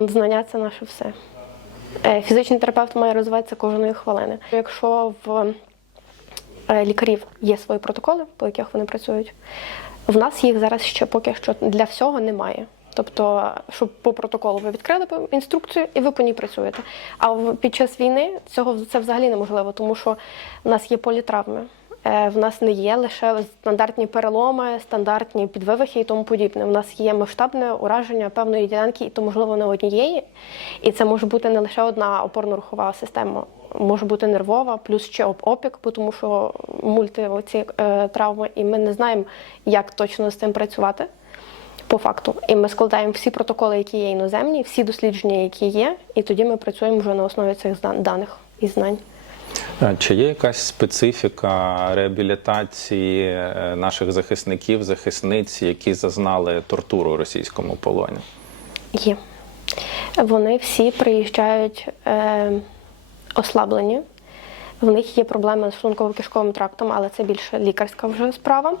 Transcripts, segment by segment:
Знання це наше все. Е, Фізичний терапевт має розвиватися кожної хвилини. Якщо в е, лікарів є свої протоколи, по яких вони працюють, в нас їх зараз ще поки що для всього немає. Тобто, щоб по протоколу ви відкрили інструкцію і ви по ній працюєте. А під час війни цього це взагалі неможливо, тому що в нас є політравми. Е, В нас не є лише стандартні переломи, стандартні підвивихи і тому подібне. У нас є масштабне ураження певної ділянки, і то можливо не однієї. І це може бути не лише одна опорно-рухова система, може бути нервова, плюс ще опік, тому що мульти оці е, травми, і ми не знаємо, як точно з цим працювати. По факту, і ми складаємо всі протоколи, які є іноземні, всі дослідження, які є, і тоді ми працюємо вже на основі цих даних і знань. Чи є якась специфіка реабілітації е, наших захисників, захисниць, які зазнали тортуру у російському полоні? Є. Вони всі приїжджають е, ослаблені. В них є проблеми з шлунково-кишковим трактом, але це більше лікарська вже справа.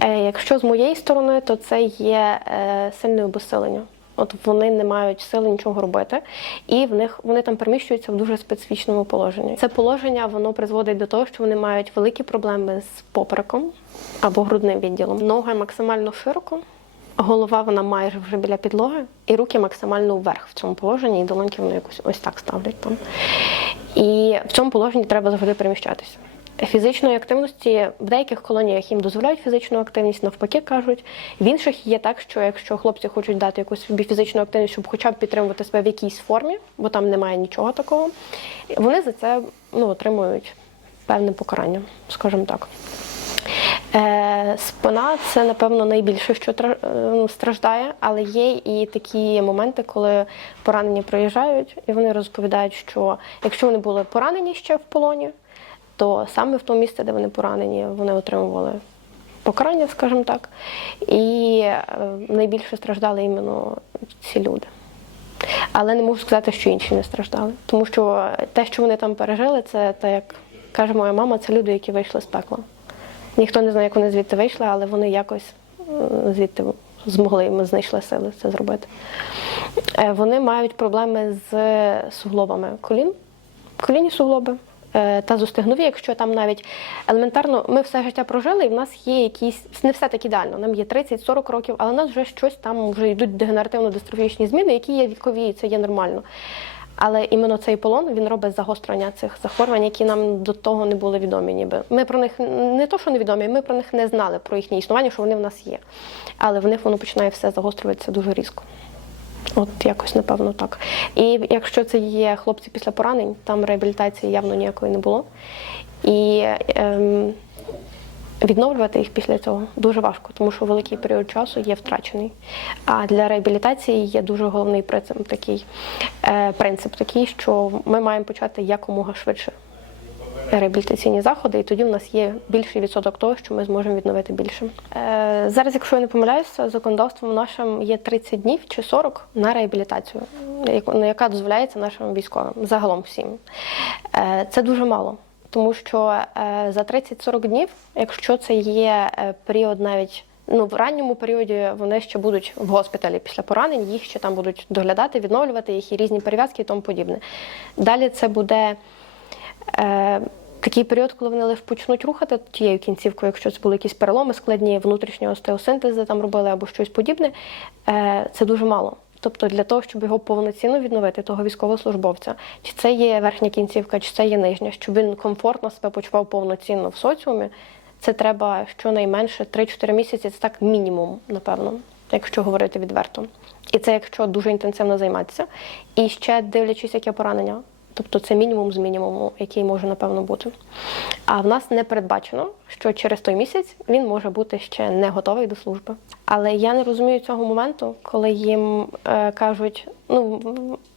Е, якщо з моєї сторони, то це є е, сильне обесилення. От вони не мають сили нічого робити, і в них вони там переміщуються в дуже специфічному положенні. Це положення воно призводить до того, що вони мають великі проблеми з попереком або грудним відділом. Ноги максимально широко, голова вона майже вже біля підлоги, і руки максимально вверх в цьому положенні, і долоньки вони якось ось так ставлять там. І в цьому положенні треба завжди переміщатися. Фізичної активності в деяких колоніях їм дозволяють фізичну активність, навпаки кажуть. В інших є так, що якщо хлопці хочуть дати якусь собі фізичну активність, щоб хоча б підтримувати себе в якійсь формі, бо там немає нічого такого, вони за це ну, отримують певне покарання, скажімо так. Е, спина це, напевно, найбільше, що е, ну, страждає, але є і такі моменти, коли поранені приїжджають, і вони розповідають, що якщо вони були поранені ще в полоні, то саме в тому місці, де вони поранені, вони отримували покарання, скажімо так. І е, найбільше страждали іменно ці люди. Але не можу сказати, що інші не страждали. Тому що те, що вони там пережили, це те, як каже моя мама, це люди, які вийшли з пекла. Ніхто не знає, як вони звідти вийшли, але вони якось е, звідти змогли, і ми знайшли сили це зробити. Е, Вони мають проблеми з суглобами колін, колінні суглоби та зостигнові, якщо там навіть елементарно ми все життя прожили, і в нас є якісь не все так ідеально. Нам є 30-40 років, але в нас вже щось там вже йдуть дегенеративно-дистрофічні зміни, які є вікові, і це є нормально. Але іменно цей полон він робить загострення цих захворювань, які нам до того не були відомі. Ніби ми про них не то, що невідомі, ми про них не знали про їхнє існування, що вони в нас є. Але в них воно починає все загострюватися дуже різко. От якось напевно так. І якщо це є хлопці після поранень, там реабілітації явно ніякої не було. І ем, відновлювати їх після цього дуже важко, тому що великий період часу є втрачений. А для реабілітації є дуже головний принцип такий, е, принцип такий, що ми маємо почати якомога швидше реабілітаційні заходи, і тоді в нас є більший відсоток того, що ми зможемо відновити більше. Е, зараз, якщо я не помиляюся, законодавством нашим є 30 днів чи 40 на реабілітацію, яка дозволяється нашим військовим загалом всім. Е, це дуже мало. Тому що е, за 30-40 днів, якщо це є е, період навіть ну в ранньому періоді, вони ще будуть в госпіталі після поранень, їх ще там будуть доглядати, відновлювати їх і різні перев'язки і тому подібне. Далі це буде е, такий період, коли вони лише почнуть рухати тією кінцівкою, якщо це були якісь переломи, складні внутрішнього остеосинтези там робили або щось подібне, е, це дуже мало. Тобто для того, щоб його повноцінно відновити, того військовослужбовця, чи це є верхня кінцівка, чи це є нижня, щоб він комфортно себе почував повноцінно в соціумі, це треба щонайменше 3-4 місяці, це так мінімум, напевно, якщо говорити відверто. І це якщо дуже інтенсивно займатися. І ще дивлячись, яке поранення. Тобто це мінімум з мінімуму, який може напевно бути. А в нас не передбачено, що через той місяць він може бути ще не готовий до служби. Але я не розумію цього моменту, коли їм е, кажуть: ну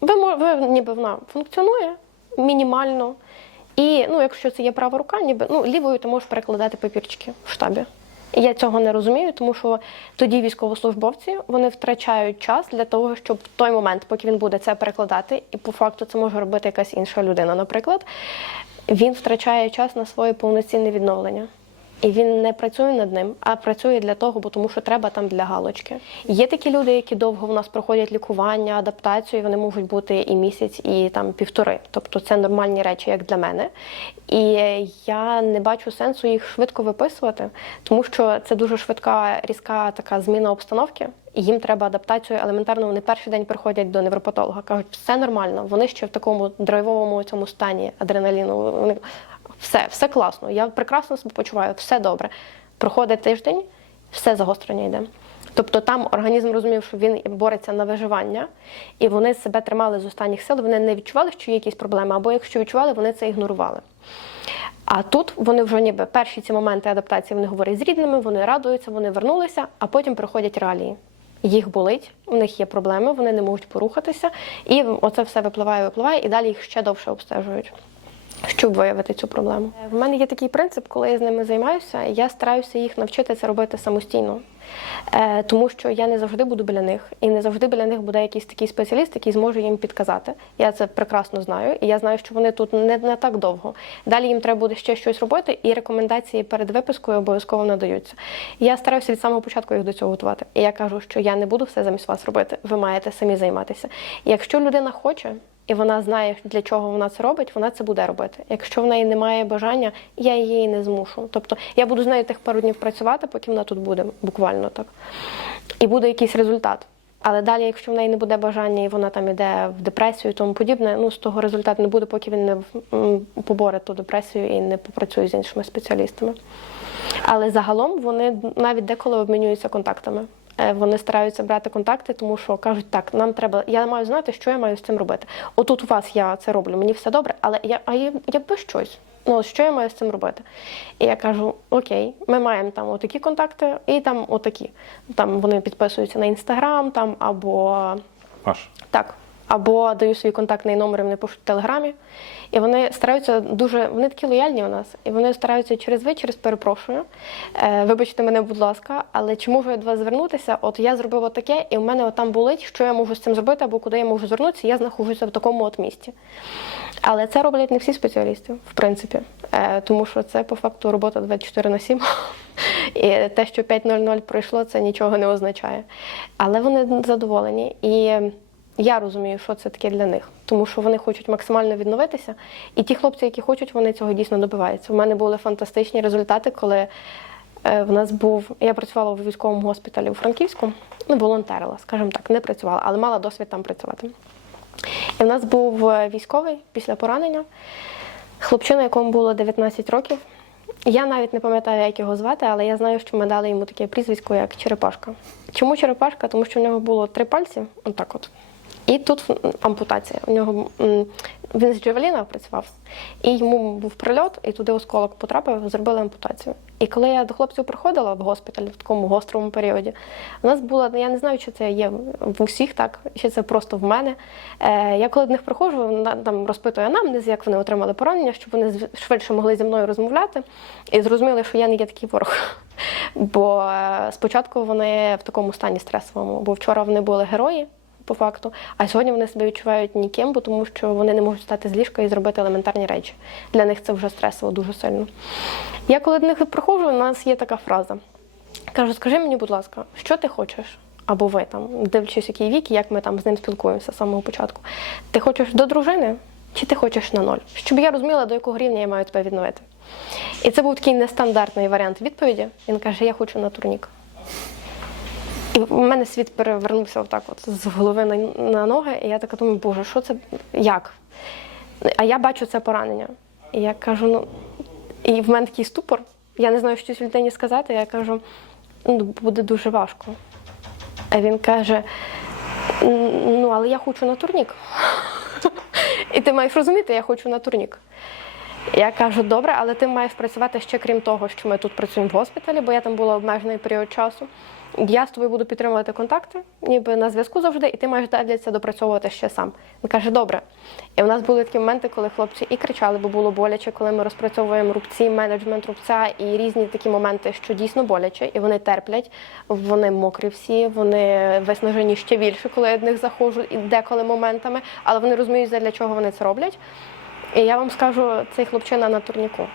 ви, ви ніби вона функціонує мінімально. І ну, якщо це є права рука, ніби ну лівою ти можеш перекладати папірчики в штабі. Я цього не розумію, тому що тоді військовослужбовці вони втрачають час для того, щоб в той момент, поки він буде це перекладати, і по факту це може робити якась інша людина, наприклад, він втрачає час на своє повноцінне відновлення. І він не працює над ним, а працює для того, бо тому що треба там для галочки. Є такі люди, які довго в нас проходять лікування, адаптацію, і вони можуть бути і місяць, і там півтори. Тобто це нормальні речі, як для мене. І я не бачу сенсу їх швидко виписувати, тому що це дуже швидка, різка така зміна обстановки. І їм треба адаптацію елементарно. Вони перший день приходять до невропатолога, кажуть, все нормально. Вони ще в такому драйвовому цьому стані адреналіну. Вони все, все класно. Я прекрасно себе почуваю, все добре. Проходить тиждень, все загострення йде. Тобто там організм розумів, що він бореться на виживання, і вони себе тримали з останніх сил. Вони не відчували, що є якісь проблеми, або якщо відчували, вони це ігнорували. А тут вони вже ніби перші ці моменти адаптації вони говорять з рідними, вони радуються, вони вернулися, а потім приходять реалії. Їх болить, у них є проблеми, вони не можуть порухатися, і оце все випливає, випливає, і далі їх ще довше обстежують. Щоб виявити цю проблему. В мене є такий принцип, коли я з ними займаюся, я стараюся їх навчити це робити самостійно. Е, тому що я не завжди буду біля них, і не завжди біля них буде якийсь такий спеціаліст, який зможе їм підказати. Я це прекрасно знаю, і я знаю, що вони тут не, не так довго. Далі їм треба буде ще щось робити, і рекомендації перед випискою обов'язково надаються. Я стараюся від самого початку їх до цього готувати. І я кажу, що я не буду все замість вас робити. Ви маєте самі займатися. І якщо людина хоче. І вона знає, для чого вона це робить, вона це буде робити. Якщо в неї немає бажання, я її не змушу. Тобто я буду з нею тих пару днів працювати, поки вона тут буде, буквально так. І буде якийсь результат. Але далі, якщо в неї не буде бажання і вона там іде в депресію і тому подібне, ну з того результату не буде, поки він не поборе ту депресію і не попрацює з іншими спеціалістами. Але загалом вони навіть деколи обмінюються контактами. Е, Вони стараються брати контакти, тому що кажуть, так, нам треба, я маю знати, що я маю з цим робити. Отут у вас я це роблю, мені все добре, але я, а я, я би щось. Ну, що я маю з цим робити? І я кажу: окей, ми маємо там отакі контакти і там отакі. Там вони підписуються на інстаграм там або Паш, так. Або даю свій контактний номер, вони пишуть в телеграмі. І вони стараються дуже, вони такі лояльні у нас, і вони стараються через ви, через перепрошую. Е, вибачте мене, будь ласка, але чи можу я до вас звернутися? От я зробив отаке, і в мене там болить, що я можу з цим зробити, або куди я можу звернутися, я знаходжуся в такому от місті. Але це роблять не всі спеціалісти, в принципі, е, тому що це по факту робота 24 на 7. І те, що 5.00 пройшло, це нічого не означає. Але вони задоволені. І я розумію, що це таке для них, тому що вони хочуть максимально відновитися. І ті хлопці, які хочуть, вони цього дійсно добиваються. У мене були фантастичні результати, коли е, в нас був. Я працювала в військовому госпіталі у Франківську, ну, волонтерила, скажімо так, не працювала, але мала досвід там працювати. І в нас був е, військовий після поранення, хлопчина, якому було 19 років. Я навіть не пам'ятаю, як його звати, але я знаю, що ми дали йому таке прізвисько, як Черепашка. Чому Черепашка? Тому що в нього було три пальці, отак от. І тут ампутація. У нього він з Джевеліна працював, і йому був прильот, і туди осколок потрапив, зробили ампутацію. І коли я до хлопців приходила в госпіталь в такому гострому періоді, у нас була, я не знаю, чи це є в усіх так, чи це просто в мене. Е, я коли до них приходжу, на- там розпитую анамнез, як вони отримали поранення, щоб вони швидше могли зі мною розмовляти і зрозуміли, що я не є такий ворог. Бо е, спочатку вони в такому стані стресовому, бо вчора вони були герої. По факту, а сьогодні вони себе відчувають ніким, бо тому що вони не можуть стати з ліжка і зробити елементарні речі. Для них це вже стресово дуже сильно. Я коли до них приходжу, у нас є така фраза. Кажу, скажи мені, будь ласка, що ти хочеш? Або ви там, дивлячись, який вік, як ми там з ним спілкуємося з самого початку. Ти хочеш до дружини, чи ти хочеш на ноль? Щоб я розуміла, до якого рівня я маю тебе відновити. І це був такий нестандартний варіант відповіді. Він каже: Я хочу на турнік. І в мене світ перевернувся отак, от з голови на, на ноги. І я така думаю, боже, що це як? А я бачу це поранення. І я кажу, ну і в мене такий ступор. Я не знаю, що цій людині сказати. Я кажу, ну буде дуже важко. А він каже: ну, але я хочу на турнік. І ти маєш розуміти, я хочу на турнік. Я кажу, добре, але ти маєш працювати ще крім того, що ми тут працюємо в госпіталі, бо я там була обмежений період часу. Я з тобою буду підтримувати контакти, ніби на зв'язку завжди, і ти маєш далі це допрацьовувати ще сам. Він каже, добре. І у нас були такі моменти, коли хлопці і кричали, бо було боляче, коли ми розпрацьовуємо рубці, менеджмент рубця і різні такі моменти, що дійсно боляче, і вони терплять, вони мокрі всі, вони виснажені ще більше, коли я до них заходжу, і деколи моментами, але вони розуміють, для чого вони це роблять. І я вам скажу, цей хлопчина на турніку.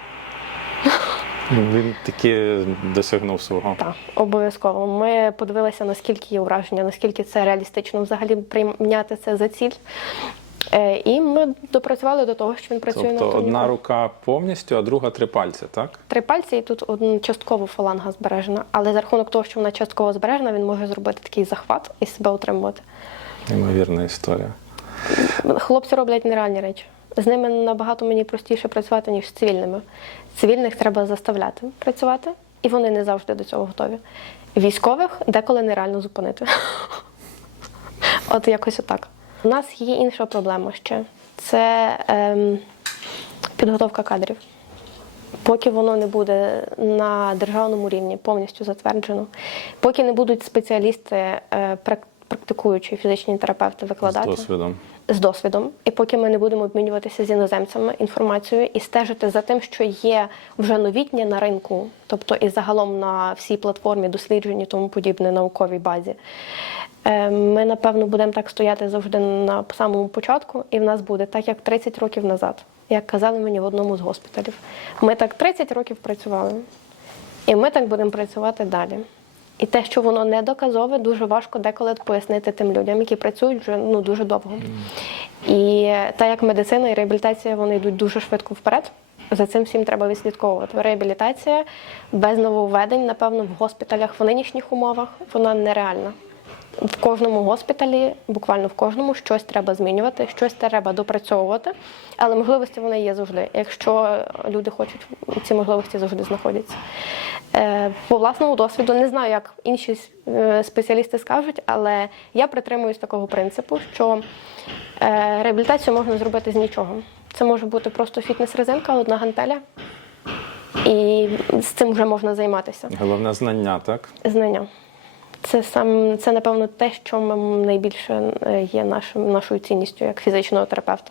Він таки досягнув свого. Так, обов'язково. Ми подивилися, наскільки є враження, наскільки це реалістично взагалі прийняти це за ціль. Е, І ми допрацювали до того, що він працює на Тобто одна рука повністю, а друга три пальці, так? Три пальці, і тут одна частково фаланга збережена. Але за рахунок того, що вона частково збережена, він може зробити такий захват і себе утримувати. Неймовірна історія. Хлопці роблять нереальні речі. З ними набагато мені простіше працювати, ніж з цивільними. Цивільних треба заставляти працювати, і вони не завжди до цього готові. Військових деколи нереально зупинити. От якось отак. У нас є інша проблема ще це ем, підготовка кадрів. Поки воно не буде на державному рівні повністю затверджено, поки не будуть спеціалісти, е, прак- практикуючі фізичні терапевти З досвідом. з досвідом, і поки ми не будемо обмінюватися з іноземцями інформацією і стежити за тим, що є вже новітнє на ринку, тобто і загалом на всій платформі досліджень тому подібне науковій базі. е, Ми, напевно, будемо так стояти завжди на самому початку, і в нас буде так, як 30 років назад, як казали мені в одному з госпіталів. Ми так 30 років працювали, і ми так будемо працювати далі. І те, що воно не доказове, дуже важко деколи пояснити тим людям, які працюють вже ну дуже довго. І так як медицина і реабілітація вони йдуть дуже швидко вперед. За цим всім треба відслідковувати. Реабілітація без нововведень, напевно, в госпіталях в нинішніх умовах вона нереальна. В кожному госпіталі, буквально в кожному, щось треба змінювати, щось треба допрацьовувати, але можливості вони є завжди. Якщо люди хочуть, ці можливості завжди знаходяться. Е, По власному досвіду не знаю, як інші е, спеціалісти скажуть, але я притримуюсь такого принципу, що е, реабілітацію можна зробити з нічого. Це може бути просто фітнес-резинка, одна гантеля, і з цим вже можна займатися Головне знання, так? знання. Це сам це напевно те, що ми найбільше е, є нашим нашою цінністю як фізичного терапевта.